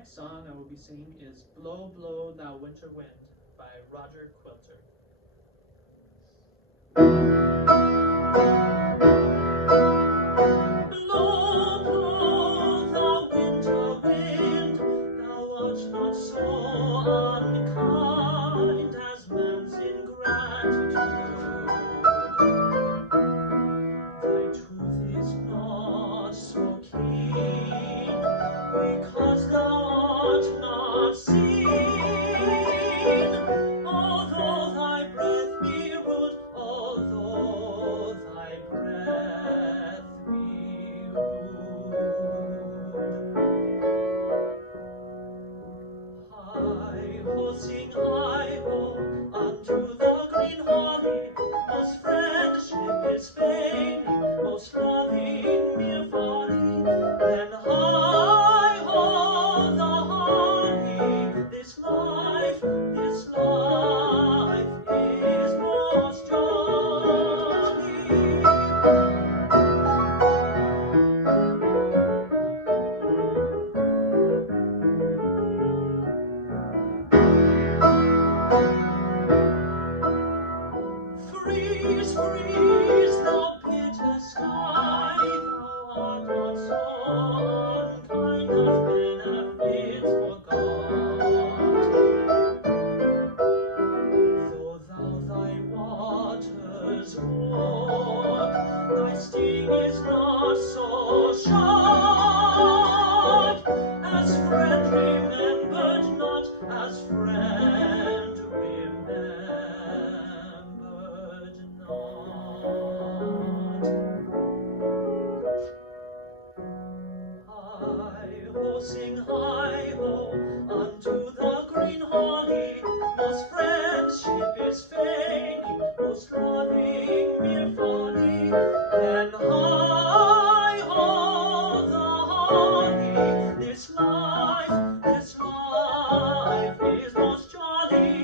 next song I will be singing is Blow, Blow, Thou Winter Wind by Roger Quilter. Blow, blow, thou winter wind, thou art not so unkind as man's ingratitude. Thy tooth is not so keen, because thou art not seen. Although thy breath be rude, although thy breath be rude. Hi-ho, sing hi-ho, unto the green holly, most friendship is feigning, most loving mere folly. Then hi-ho, the holly, this life is most jolly. Freeze, freeze, thou bitter sky, thou art not so unkind as benefits forgot. Though thou thy waters walk, thy sting is not so sharp, as friend remembered not, as friend remembered not. Hi-ho, sing hi-ho, unto the green holly, most friendship is feigning, most loving mere folly. Then hi-ho, the holly, this life is most jolly.